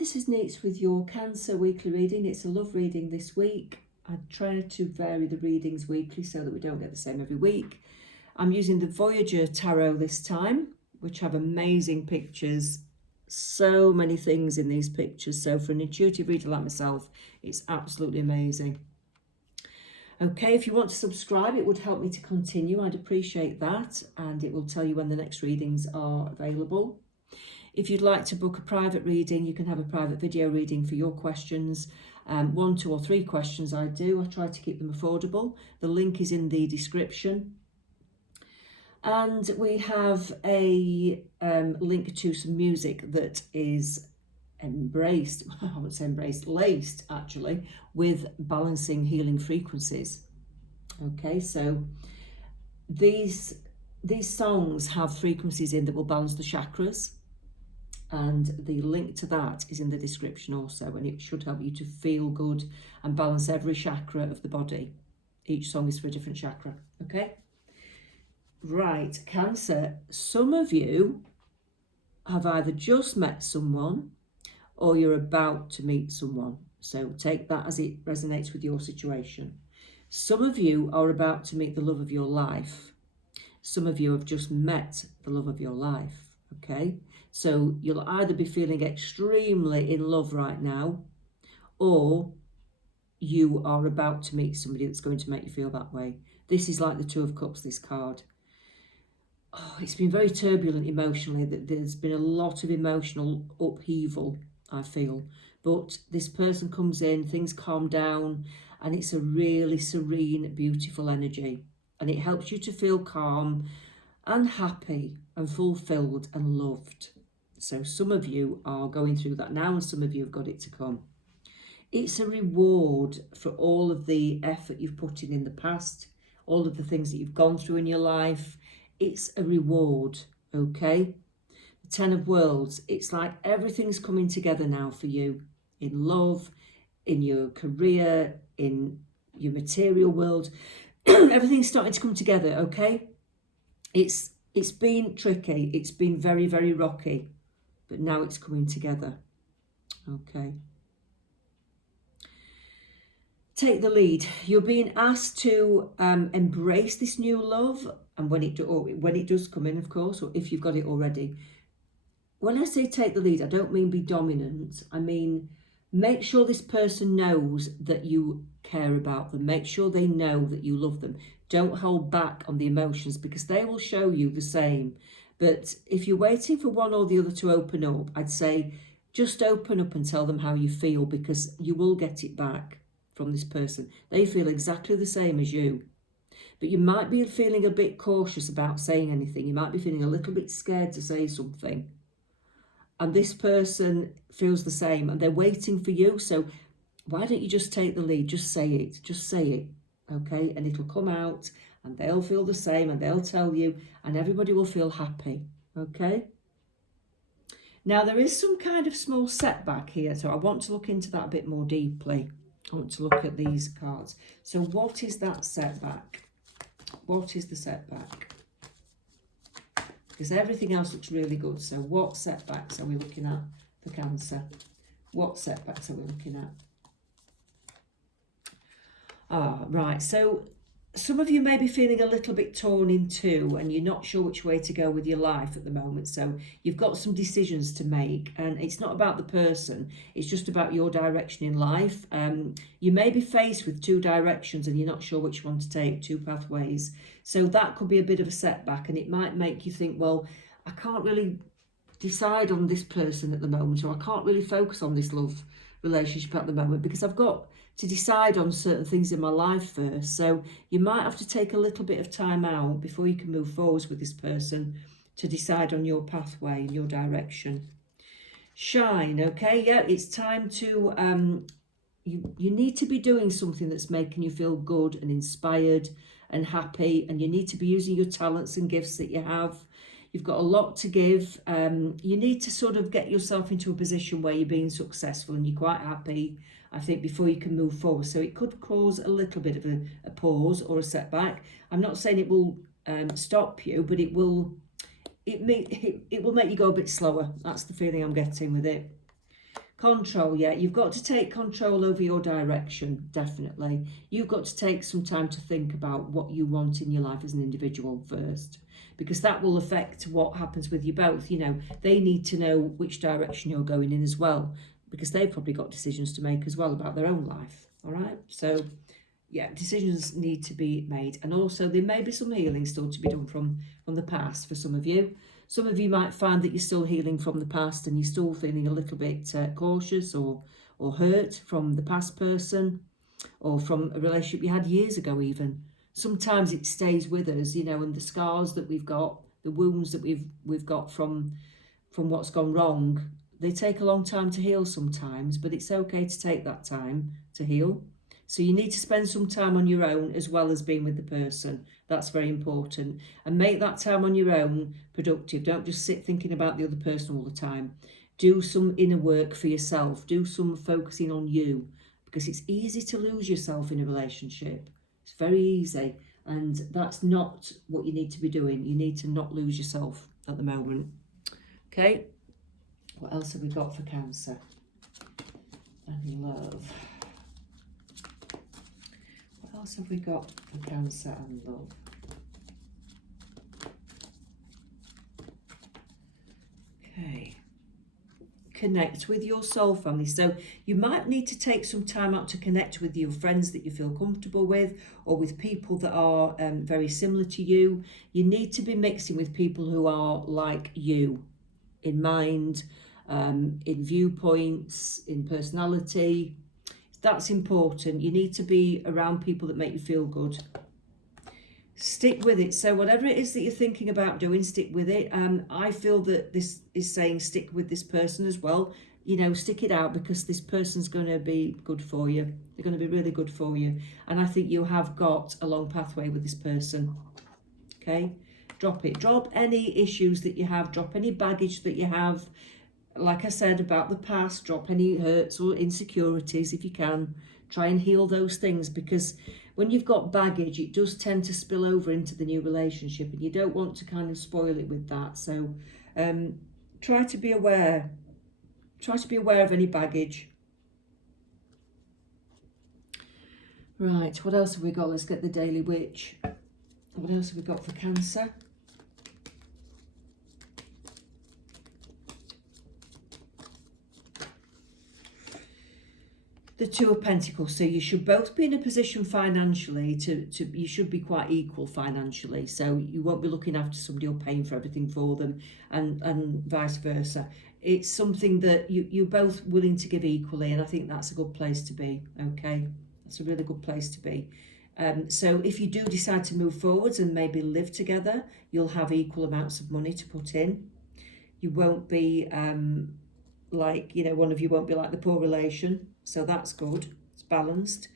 this is Neets with your Cancer weekly reading. It's a love reading this week. I try to vary the readings weekly so that we don't get the same every week. I'm using the Voyager Tarot this time, which have amazing pictures. So many things in these pictures. So for an intuitive reader like myself, it's absolutely amazing. Okay, if you want to subscribe, it would help me to continue. I'd appreciate that. And it will tell you when the next readings are available. If you'd like to book a private reading, you can have a private video reading for your questions. 1, 2 or 3 questions I do. I try to keep them affordable. The link is in the description. And we have a link to some music that is embraced, I wouldn't say embraced, laced actually, with balancing healing frequencies. Okay, so these songs have frequencies in that will balance the chakras. And the link to that is in the description also, and it should help you to feel good and balance every chakra of the body. Each song is for a different chakra, okay? Right, Cancer, some of you have either just met someone or you're about to meet someone. So take that as it resonates with your situation. Some of you are about to meet the love of your life. Some of you have just met the love of your life, okay? So you'll either be feeling extremely in love right now, or you are about to meet somebody that's going to make you feel that way. This is like the Two of Cups, this card. Oh, it's been very turbulent emotionally. There's been a lot of emotional upheaval, I feel. But this person comes in, things calm down, and it's a really serene, beautiful energy. And it helps you to feel calm and happy and fulfilled and loved. So some of you are going through that now, and some of you have got it to come. It's a reward for all of the effort you've put in the past, all of the things that you've gone through in your life. It's a reward, okay? The Ten of Worlds, it's like everything's coming together now for you, in love, in your career, in your material world. Everything's starting to come together, okay? It's been tricky, it's been very, very rocky, but now it's coming together, okay? Take the lead. You're being asked to embrace this new love, and when it does come in, of course, or if you've got it already. When I say take the lead, I don't mean be dominant. I mean, make sure this person knows that you care about them. Make sure they know that you love them. Don't hold back on the emotions, because they will show you the same. But if you're waiting for one or the other to open up, I'd say just open up and tell them how you feel, because you will get it back from this person. They feel exactly the same as you. But you might be feeling a bit cautious about saying anything. You might be feeling a little bit scared to say something. And this person feels the same, and they're waiting for you. So why don't you just take the lead? Just say it. Just say it. Okay? And it'll come out, and they'll feel the same, and they'll tell you, and everybody will feel happy. Okay? Now, there is some kind of small setback here, so I want to look into that a bit more deeply. I want to look at these cards. So what is that setback? What is the setback? Because everything else looks really good. So what setbacks are we looking at for Cancer? What setbacks are we looking at? Right. So some of you may be feeling a little bit torn in two, and you're not sure which way to go with your life at the moment. So you've got some decisions to make, and it's not about the person. It's just about your direction in life. You may be faced with 2 directions, and you're not sure which one to take, 2 pathways. So that could be a bit of a setback, and it might make you think, well, I can't really decide on this person at the moment, or I can't really focus on this love relationship at the moment, because I've got to decide on certain things in my life first. So you might have to take a little bit of time out before you can move forwards with this person to decide on your pathway and your direction. Shine, okay? Yeah, it's time to, you need to be doing something that's making you feel good and inspired and happy, and you need to be using your talents and gifts that you have. You've got a lot to give. You need to sort of get yourself into a position where you're being successful and you're quite happy, I think, before you can move forward. So it could cause a little bit of a pause or a setback. I'm not saying it will stop you, but it will make you go a bit slower. That's the feeling I'm getting with it. Control, yeah. You've got to take control over your direction, definitely. You've got to take some time to think about what you want in your life as an individual first, because that will affect what happens with you both. You know, they need to know which direction you're going in as well, because they've probably got decisions to make as well about their own life. All right. So, yeah, decisions need to be made. And also there may be some healing still to be done from the past for some of you. Some of you might find that you're still healing from the past and you're still feeling a little bit cautious or hurt from the past person or from a relationship you had years ago even. Sometimes it stays with us, you know, and the scars that we've got, the wounds that we've got from what's gone wrong, they take a long time to heal sometimes, but it's okay to take that time to heal. So you need to spend some time on your own as well as being with the person. That's very important. And make that time on your own productive. Don't just sit thinking about the other person all the time. Do some inner work for yourself. Do some focusing on you, because it's easy to lose yourself in a relationship. It's very easy. And that's not what you need to be doing. You need to not lose yourself at the moment. Okay. What else have we got for Cancer and love? What else have we got for Cancer and love? Okay. Connect with your soul family. So you might need to take some time out to connect with your friends that you feel comfortable with, or with people that are very similar to you. You need to be mixing with people who are like you in mind, in viewpoints, in personality. That's important. You need to be around people that make you feel good. Stick with it. So whatever it is that you're thinking about doing, stick with it. I feel that this is saying stick with this person as well. You know, stick it out, because this person's going to be good for you. They're going to be really good for you. And I think you have got a long pathway with this person. Okay? Drop it. Drop any issues that you have. Drop any baggage that you have. Like I said about the past, drop any hurts or insecurities if you can. Try and heal those things, because when you've got baggage, it does tend to spill over into the new relationship, and you don't want to kind of spoil it with that. So try to be aware. Try to be aware of any baggage. Right, what else have we got? Let's get the Daily Witch. What else have we got for Cancer? The Two of Pentacles. So you should both be in a position financially to you should be quite equal financially. So you won't be looking after somebody or paying for everything for them, and vice versa. It's something that you're both willing to give equally, and I think that's a good place to be. Okay, that's a really good place to be. So if you do decide to move forwards and maybe live together, you'll have equal amounts of money to put in. You won't be like, you know, one of you won't be like the poor relation. So that's good. It's balanced.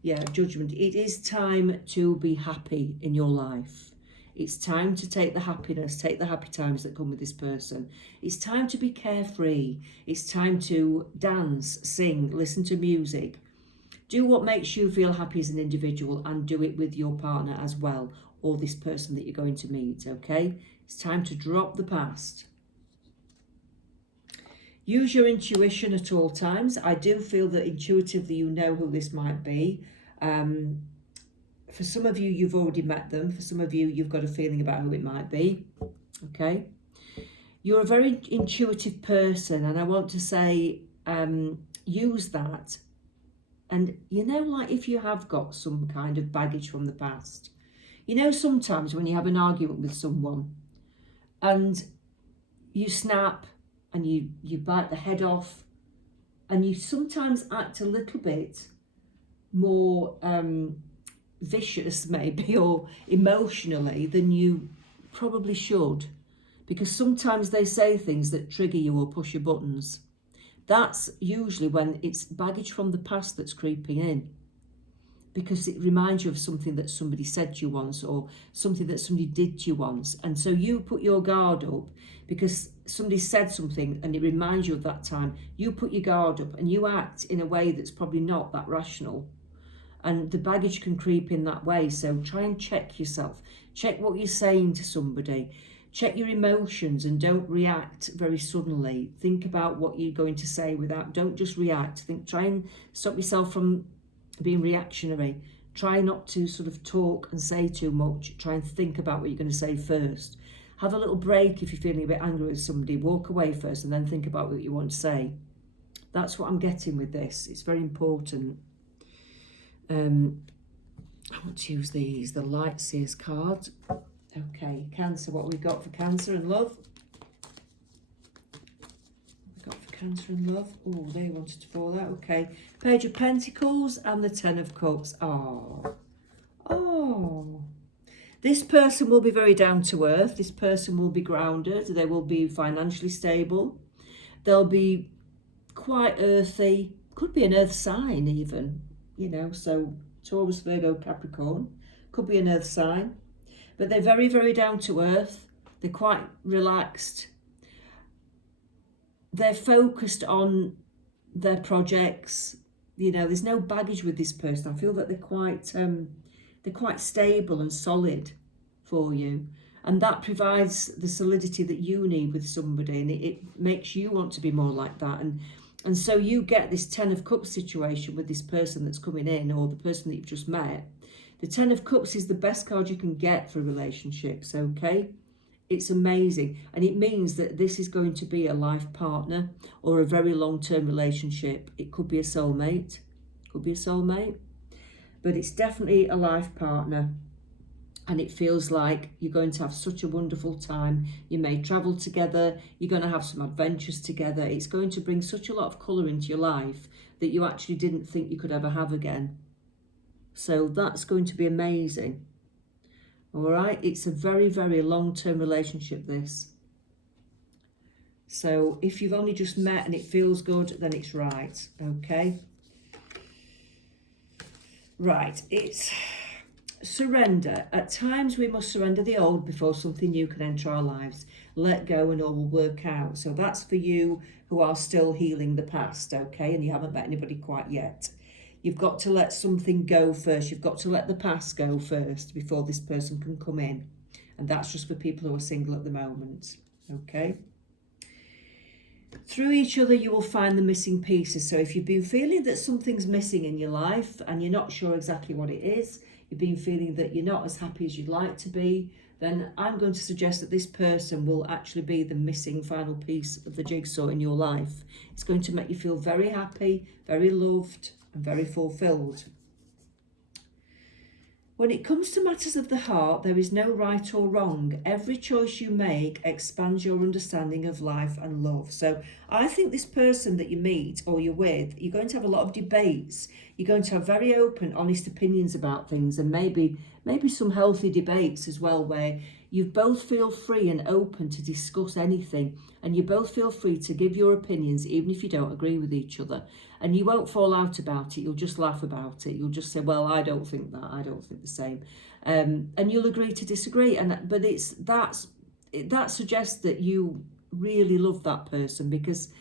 Yeah, Judgment. It is time to be happy in your life. It's time to take the happiness, take the happy times that come with this person. It's time to be carefree. It's time to dance, sing, listen to music. Do what makes you feel happy as an individual, and do it with your partner as well, or this person that you're going to meet, okay? It's time to drop the past. Use your intuition at all times. I do feel that intuitively you know who this might be. For some of you, you've already met them. For some of you, you've got a feeling about who it might be. Okay? You're a very intuitive person, and I want to say use that. And you know, like if you have got some kind of baggage from the past, you know, sometimes when you have an argument with someone and you snap, and you bite the head off, and you sometimes act a little bit more vicious maybe, or emotionally, than you probably should, because sometimes they say things that trigger you or push your buttons. That's usually when it's baggage from the past that's creeping in, because it reminds you of something that somebody said to you once, or something that somebody did to you once. And so you put your guard up because somebody said something and it reminds you of that time. You put your guard up and you act in a way that's probably not that rational. And the baggage can creep in that way. So try and check yourself. Check what you're saying to somebody. Check your emotions and don't react very suddenly. Think about what you're going to say don't just react. Try and stop yourself from being reactionary. Try not to sort of talk and say too much. Try and think about what you're going to say first. Have a little break if you're feeling a bit angry with somebody. Walk away first and then think about what you want to say. That's what I'm getting with this. It's very important. I want to use the Light Seers card. Okay, Cancer, what have we got for Cancer and love? Cancer and love. Oh, they wanted to fall out. Okay. Page of Pentacles and the Ten of Cups. Oh. This person will be very down to earth. This person will be grounded. They will be financially stable. They'll be quite earthy. Could be an earth sign even. So Taurus, Virgo, Capricorn. Could be an earth sign. But they're very, very down to earth. They're quite relaxed. They're focused on their projects. There's no baggage with this person. I feel that they're quite stable and solid for you. And that provides the solidity that you need with somebody. And it makes you want to be more like that. And so you get this Ten of Cups situation with this person that's coming in, or the person that you've just met. The Ten of Cups is the best card you can get for relationships, okay? It's amazing. And it means that this is going to be a life partner or a very long-term relationship. It could be a soulmate. But it's definitely a life partner. And it feels like you're going to have such a wonderful time. You may travel together. You're going to have some adventures together. It's going to bring such a lot of colour into your life that you actually didn't think you could ever have again. So that's going to be amazing. All right, it's a very, very long-term relationship, this. So if you've only just met and it feels good, then it's right, okay? Right, it's surrender. At times we must surrender the old before something new can enter our lives. Let go and all will work out. So that's for you who are still healing the past, okay? And you haven't met anybody quite yet. You've got to let something go first. You've got to let the past go first before this person can come in. And that's just for people who are single at the moment. Okay? Through each other, you will find the missing pieces. So if you've been feeling that something's missing in your life and you're not sure exactly what it is, you've been feeling that you're not as happy as you'd like to be, then I'm going to suggest that this person will actually be the missing final piece of the jigsaw in your life. It's going to make you feel very happy, very loved, and very fulfilled. When it comes to matters of the heart, there is no right or wrong. Every choice you make expands your understanding of life and love. So I think this person that you meet or you're with, you're going to have a lot of debates. You're going to have very open, honest opinions about things, and maybe some healthy debates as well, where you both feel free and open to discuss anything, and you both feel free to give your opinions even if you don't agree with each other. And you won't fall out about it. You'll just laugh about it. You'll just say, well, I don't think that. I don't think the same. And you'll agree to disagree. But that suggests that you really love that person, because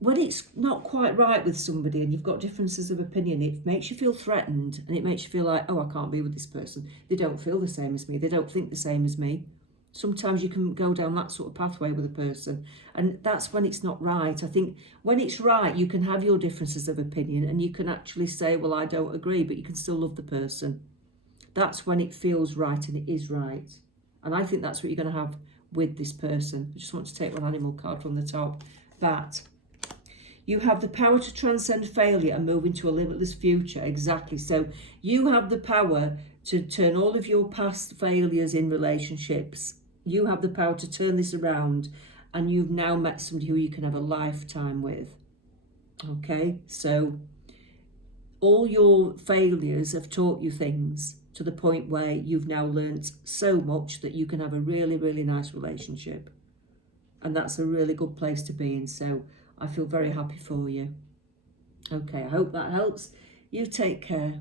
when it's not quite right with somebody and you've got differences of opinion, it makes you feel threatened, and it makes you feel like, oh, I can't be with this person. They don't feel the same as me. They don't think the same as me. Sometimes you can go down that sort of pathway with a person, and that's when it's not right. I think when it's right, you can have your differences of opinion and you can actually say, well, I don't agree, but you can still love the person. That's when it feels right and it is right. And I think that's what you're going to have with this person. I just want to take one animal card from the top. Bat. You have the power to transcend failure and move into a limitless future. Exactly. So you have the power to turn all of your past failures in relationships. You have the power to turn this around, and you've now met somebody who you can have a lifetime with. Okay, so all your failures have taught you things to the point where you've now learnt so much that you can have a really, really nice relationship. And that's a really good place to be in. So I feel very happy for you. Okay, I hope that helps. You take care.